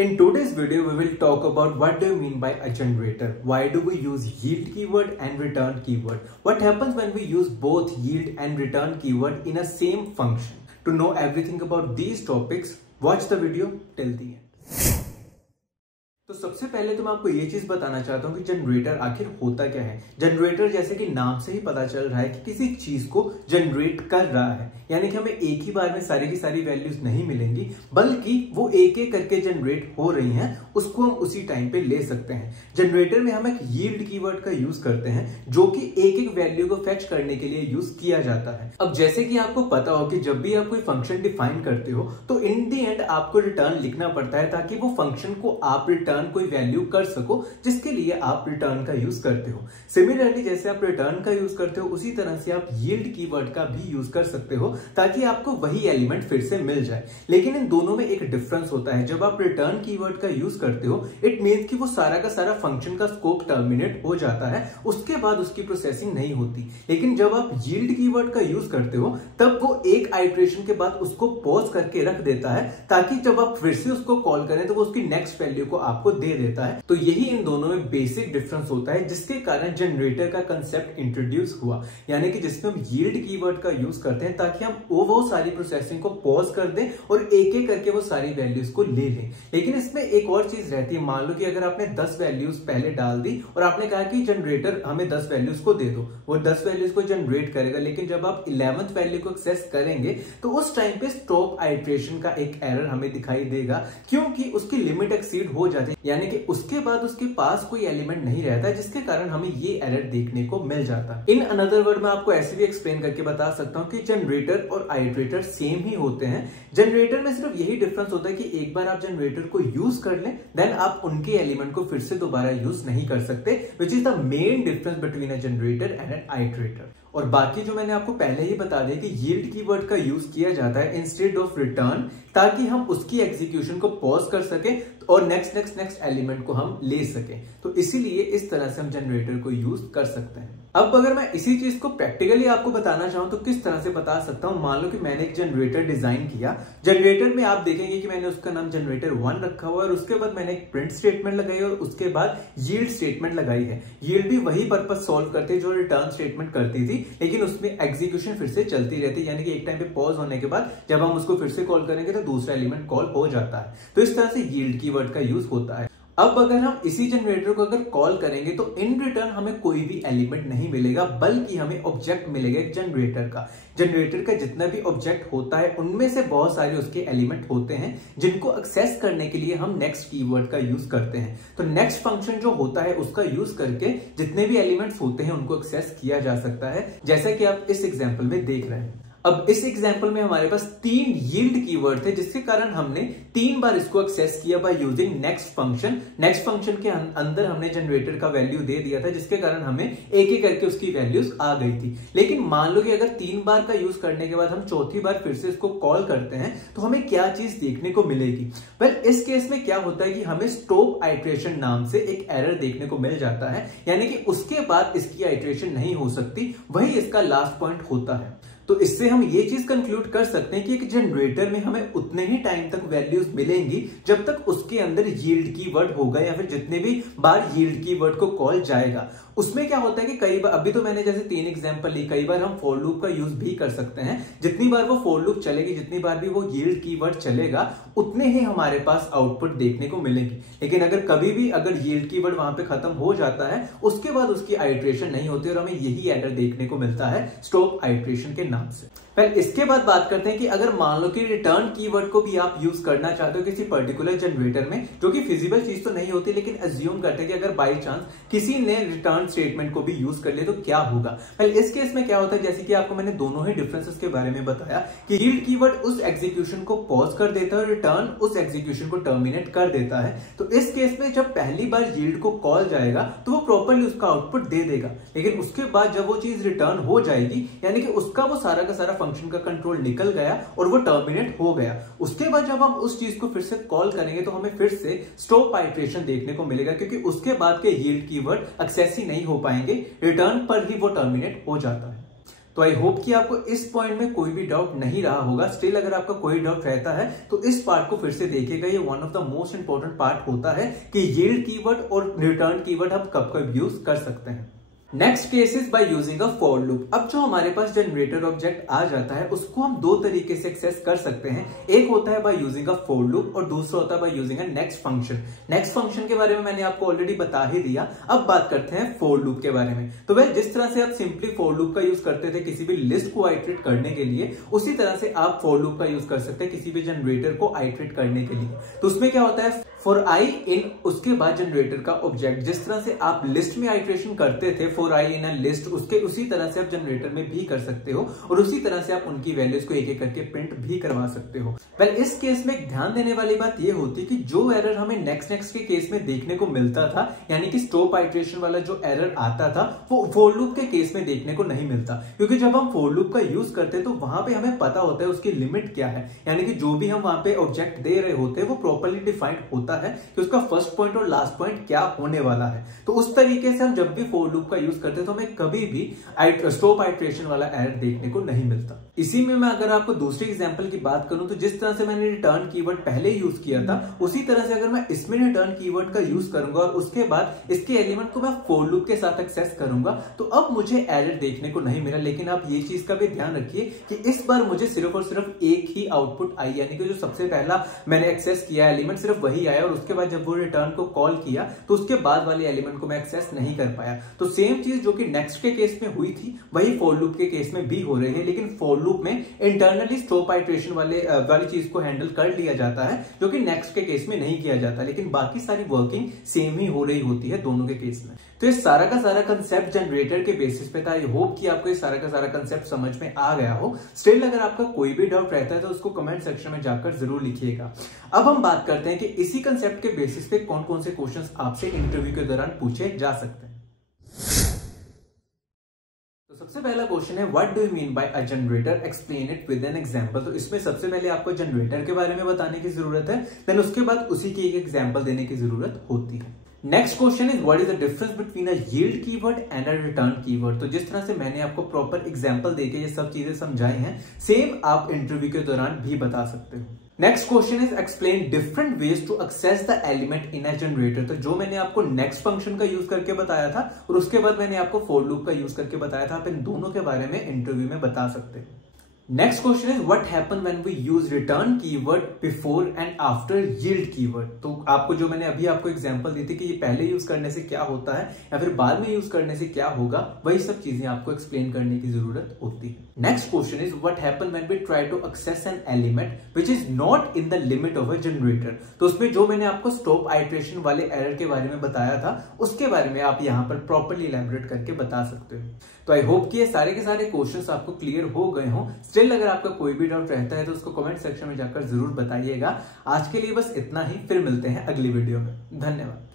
In today's video, we will talk about what do you mean by a generator? Why do we use yield keyword and return keyword? What happens when we use both yield and return keyword in a same function? To know everything about these topics, watch the video till the end. तो सबसे पहले तो मैं आपको ये चीज बताना चाहता हूँ कि जनरेटर आखिर होता क्या है। जनरेटर जैसे कि नाम से ही पता चल रहा है कि किसी चीज को जनरेट कर रहा है, यानी कि हमें एक ही बार में सारी की सारी वैल्यूज नहीं मिलेंगी, बल्कि वो एक एक करके जनरेट हो रही हैं, उसको हम उसी टाइम पे ले सकते हैं। जनरेटर में हम एक यील्ड कीवर्ड का यूज करते हैं, जो कि एक एक वैल्यू को फेच करने के लिए यूज किया जाता है। अब जैसे कि आपको पता हो कि जब भी आप कोई फंक्शन डिफाइन करते हो तो इन दी एंड आपको रिटर्न लिखना पड़ता है, ताकि वो फंक्शन को आप रिटर्न कोई वैल्यू कर सको जिसके लिए आप रिटर्न का यूज करते हो। सिमिलरली जैसे आप रिटर्न का यूज करते हो, उसी तरह से आप यील्ड कीवर्ड का भी यूज कर सकते हो, ताकि आपको वही एलिमेंट फिर से मिल जाए। लेकिन इन दोनों में एक डिफरेंस होता है। जब आप रिटर्न कीवर्ड का यूज करते हो, इट मींस कि वो सारा का सारा फंक्शन का स्कोप टर्मिनेट हो जाता है, उसके बाद उसकी प्रोसेसिंग नहीं होती। लेकिन जब आप यील्ड कीवर्ड का यूज करते हो, तब वो एक आइटरेशन के बाद उसको पॉज करके रख देता है, ताकि जब आप फिर से उसको कॉल करें तो वो उसकी नेक्स्ट वैल्यू को आपको दे देता है। तो यही इन दोनों में बेसिक डिफरेंस होता है, जिसके कारण जनरेटर का कंसेप्ट इंट्रोड्यूस हुआ, यानी कि जिसमें हम यील्ड कीवर्ड का यूज करते हैं ताकि हम वो सारी प्रोसेसिंग को पॉज कर दें और एक एक करके वो सारी वैल्यूज को ले लें। लेकिन इसमें एक और चीज रहती है। मान लो कि अगर आपने 10 वैल्यूज पहले डाल दी और आपने कहा कि जनरेटर हमें 10 वैल्यूज को दे दो, वो 10 वैल्यूज को जनरेट करेगा, लेकिन जब आप 11th वैल्यू को एक्सेस करेंगे तो उस टाइम पे स्टॉप आइटरेशन का एक एरर हमें दिखाई देगा, क्योंकि उसकी लिमिट एक्सीड हो जाती है, यानी कि उसके बाद उसके पास कोई एलिमेंट नहीं रहता, जिसके कारण हमें ये एरर देखने को मिल जाता है। इन अनदर वर्ड में आपको ऐसे भी एक्सप्लेन करके बता सकता हूं कि जनरेटर और आइटरेटर सेम ही होते हैं। जनरेटर में सिर्फ यही डिफरेंस होता है कि एक बार आप जनरेटर को यूज कर लें, देन आप उनके एलिमेंट को फिर से दोबारा यूज नहीं कर सकते, which is the main difference between a generator and an iterator. और बाकी जो मैंने आपको पहले ही बता दिया कि यील्ड कीवर्ड का यूज किया जाता है इंस्टेड ऑफ रिटर्न, ताकि हम उसकी एग्जीक्यूशन को पॉज कर सके और नेक्स्ट एलिमेंट को हम ले सके। तो इसीलिए इस तरह से हम जनरेटर को यूज कर सकते हैं। अब अगर मैं इसी चीज को प्रैक्टिकली आपको बताना चाहूं तो किस तरह से बता सकता हूं। मान लो कि मैंने एक जनरेटर डिजाइन किया। जनरेटर में आप देखेंगे कि मैंने उसका नाम जनरेटर 1 रखा हुआ है, और उसके बाद मैंने एक प्रिंट स्टेटमेंट लगाई और उसके बाद यील्ड स्टेटमेंट लगाई है। यील्ड भी वही पर्पस सॉल्व करते जो रिटर्न स्टेटमेंट करती थी, लेकिन उसमें एग्जीक्यूशन फिर से चलती रहती, यानी कि एक टाइम पे पॉज होने के बाद जब हम उसको फिर से कॉल करेंगे तो दूसरा एलिमेंट कॉल हो जाता है। तो इस तरह से यील्ड कीवर्ड का यूज होता है। अब अगर हम इसी जनरेटर को अगर कॉल करेंगे तो इन रिटर्न हमें कोई भी एलिमेंट नहीं मिलेगा, बल्कि हमें ऑब्जेक्ट मिलेगा एक जनरेटर का। जनरेटर का जितना भी ऑब्जेक्ट होता है, उनमें से बहुत सारे उसके एलिमेंट होते हैं, जिनको एक्सेस करने के लिए हम नेक्स्ट कीवर्ड का यूज करते हैं। तो नेक्स्ट फंक्शन जो होता है उसका यूज करके जितने भी एलिमेंट्स होते हैं उनको एक्सेस किया जा सकता है, जैसा कि आप इस एग्जाम्पल में देख रहे हैं। अब इस एग्जाम्पल में हमारे पास 3 यील्ड कीवर्ड थे, जिसके कारण हमने 3 बार इसको एक्सेस किया by using next function. Next function के अंदर हमने जनरेटर का वैल्यू दे दिया था, जिसके कारण हमें एक एक करके उसकी वैल्यूज आ गई थी। लेकिन मान लो कि अगर 3 बार का यूज करने के बाद हम चौथी बार फिर से इसको कॉल करते हैं तो हमें क्या चीज देखने को मिलेगी। वेल, इस केस में क्या होता है कि हमें स्टॉप आइटरेशन नाम से एक एरर देखने को मिल जाता है, यानी कि उसके बाद इसकी आइटरेशन नहीं हो सकती, वही इसका लास्ट पॉइंट होता है। तो इससे हम ये चीज कंक्लूड कर सकते हैं कि एक जनरेटर में हमें उतने ही टाइम तक वैल्यूज मिलेंगी जब तक उसके अंदर यील्ड कीवर्ड होगा, या फिर जितने भी बार यील्ड कीवर्ड को कॉल जाएगा। उसमें क्या होता है कि कई बार, अभी तो मैंने जैसे 3 एग्जांपल ली, कई बार हम फॉर लूप का यूज भी कर सकते हैं। जितनी बार वो फॉर लूप चलेगी, जितनी बार भी वो यील्ड कीवर्ड चलेगा, उतने ही हमारे पास आउटपुट देखने को मिलेगी। लेकिन अगर कभी भी अगर यील्ड कीवर्ड वहां पे खत्म हो जाता है, उसके बाद उसकी आइटरेशन नहीं होती और हमें यही एरर देखने को मिलता है स्टॉप आइटरेशन के नाम से। फिर इसके बाद बात करते हैं कि अगर मान लो कि रिटर्न कीवर्ड को भी आप यूज करना चाहते हो किसी पर्टिकुलर जनरेटर में, जो कि फिजिबल चीज तो नहीं होती, लेकिन अज्यूम करते हैं कि अगर बाई चांस किसी ने रिटर्न स्टेटमेंट को भी यूज कर ले तो क्या होगा। फिर इस केस में क्या होता है, जैसे कि आपको मैंने दोनों ही डिफरेंसेस के बारे में बताया कि यील्ड कीवर्ड उस एग्जीक्यूशन को पॉज कर देता है और रिटर्न उस एग्जीक्यूशन को टर्मिनेट कर देता है। तो इस केस में जब पहली बार यील्ड को कॉल जाएगा तो वो प्रॉपरली उसका आउटपुट दे देगा, लेकिन उसके बाद जब वो चीज रिटर्न हो जाएगी, यानी कि उसका वो सारा का सारा फंक्शन का कंट्रोल निकल गया और वो टर्मिनेट हो गया, उसके बाद जब हम उस चीज को फिर से कॉल करेंगे तो हमें फिर से स्टॉप आइटरेशन देखने को मिलेगा, क्योंकि उसके बाद के यील्ड कीवर्ड एक्सेस ही नहीं हो पाएंगे, रिटर्न पर ही वो टर्मिनेट हो जाता है। तो आई होप कि आपको इस पॉइंट में कोई भी डाउट नहीं रहा होगा। स्टिल अगर आपका कोई डाउट रहता है तो इस पार्ट को फिर से देखिएगा। ये one of the most important part होता है कि यील्ड कीवर्ड और रिटर्न कीवर्ड हम कब कब यूज कर सकते हैं। Next case is by using a for loop. अब जो हमारे पास जनरेटर ऑब्जेक्ट आ जाता है उसको हम दो तरीके से एक्सेस कर सकते हैं। एक होता है by using a for loop और दूसरा होता है by using a next function. Next function के बारे में मैंने आपको ऑलरेडी बता ही दिया। अब बात करते हैं फॉर लूप के बारे में। तो वह जिस तरह से आप सिंपली फॉर लूप का यूज करते थे किसी भी लिस्ट को आइटरेट करने के लिए, उसी तरह से आप फॉर लूप का यूज कर सकते हैं किसी भी जनरेटर को आइटरेट करने के लिए। तो उसमें क्या होता है, फॉर आई इन उसके बाद जनरेटर का ऑब्जेक्ट, जिस तरह से आप लिस्ट में आइटरेशन करते थे for I in a list, उसके उसी तरह से आप जनरेटर में भी कर सकते हो और उसी तरह से आप उनकी वैल्यूज को एक एक करके प्रिंट भी करवा सकते हो। वेल इस केस में ध्यान देने वाली बात यह होती है कि जो एरर हमें नेक्स्ट के केस में देखने को मिलता था, यानी कि स्टॉप आइटरेशन वाला जो एरर आता था, वो फॉर लूप के केस में देखने को नहीं मिलता। क्योंकि जब हम फॉर लूप का यूज करते हैं तो वहां पे हमें पता होता है उसकी लिमिट क्या है, यानी कि जो भी हम वहां पे ऑब्जेक्ट दे रहे होते हैं वो प्रॉपर्ली डिफाइंड होता है कि उसका फर्स्ट पॉइंट और लास्ट पॉइंट क्या होने वाला है। तो उस तरीके से हम जब भी फॉर लूप का यूज करते हैं तो हमें कभी भी स्टॉप आइटरेशन वाला एरर देखने को नहीं मिलता। इसी में मैं अगर आपको दूसरी एग्जांपल की बात करूं तो जिस तरह से मैंने रिटर्न कीवर्ड पहले यूज किया था, उसी तरह से अगर मैं इसमें रिटर्न कीवर्ड का यूज करूंगा और उसके बाद इसके एलिमेंट को मैं फॉर लूप के साथ एक्सेस करूंगा तो अब मुझे एरर देखने को नहीं मिला। लेकिन आप ये चीज का भी ध्यान रखिए कि इस बार मुझे सिर्फ और सिर्फ एक ही आउटपुट आई, यानी कि जो सबसे पहला मैंने एक्सेस किया एलिमेंट सिर्फ वही आया और उसके बाद जब वो रिटर्न को कॉल किया तो उसके बाद वाले एलिमेंट को मैं एक्सेस नहीं कर पाया। तो सेम चीज जो कि नेक्स्ट के केस में हुई थी वही फॉर लूप के केस में भी हो रही है, लेकिन फॉर लूप में इंटरनली स्टॉप आइटरेशन वाली चीज को हैंडल कर लिया जाता है जो कि नेक्स्ट के केस में नहीं किया जाता, लेकिन बाकी सारी वर्किंग सेम ही हो रही होती है दोनों के केस में। तो ये सारा का सारा कंसेप्ट जनरेटर के बेसिस पे था। आई होप कि आपको ये सारा का सारा कंसेप्ट समझ में आ गया हो। स्टिल अगर आपका कोई भी डाउट रहता है तो उसको कमेंट सेक्शन में जाकर जरूर लिखिएगा। अब हम बात करते हैं कि इसी कंसेप्ट के बेसिस पे कौन कौन से क्वेश्चंस आपसे इंटरव्यू के दौरान पूछे जा सकते हैं। तो सबसे पहला क्वेश्चन है what do you mean by a generator, explain it with an example. तो इसमें सबसे पहले आपको जनरेटर के बारे में बताने की जरूरत है, देन उसके बाद उसी की एक एग्जांपल देने की जरूरत होती है। Next question is what is the difference between a yield keyword and a return keyword. तो जिस तरह से मैंने आपको प्रॉपर एग्जांपल देके ये सब चीजें समझाई हैं, सेम आप इंटरव्यू के दौरान भी बता सकते हो। Next question is explain different ways to access the element in a generator. तो जो मैंने आपको नेक्स्ट फंक्शन का यूज करके बताया था और उसके बाद मैंने आपको फॉर लूप का यूज करके बताया था, आप इन दोनों के बारे में इंटरव्यू में बता सकते हैं। Next question is what happen when we use return keyword before and after yield keyword. तो आपको जो मैंने अभी आपको एग्जांपल दी थी कि ये पहले यूज करने से क्या होता है या फिर बाद में यूज करने से क्या होगा, वही सब चीजें आपको एक्सप्लेन करने की जरूरत होती है। Next question is what happen when we try to access an element which is not in the limit of a generator. तो उसमें जो मैंने आपको स्टॉप आइटरेशन वाले एरर के बारे में बताया था उसके बारे में आप यहाँ पर प्रॉपर्ली इलैबोरेट करके बता सकते हो। तो आई होप कि ये सारे के सारे क्वेश्चंस आपको क्लियर हो गए हों। स्टिल अगर आपका कोई भी डाउट रहता है तो उसको कमेंट सेक्शन में जाकर जरूर बताइएगा। आज के लिए बस इतना ही, फिर मिलते हैं अगली वीडियो में। धन्यवाद।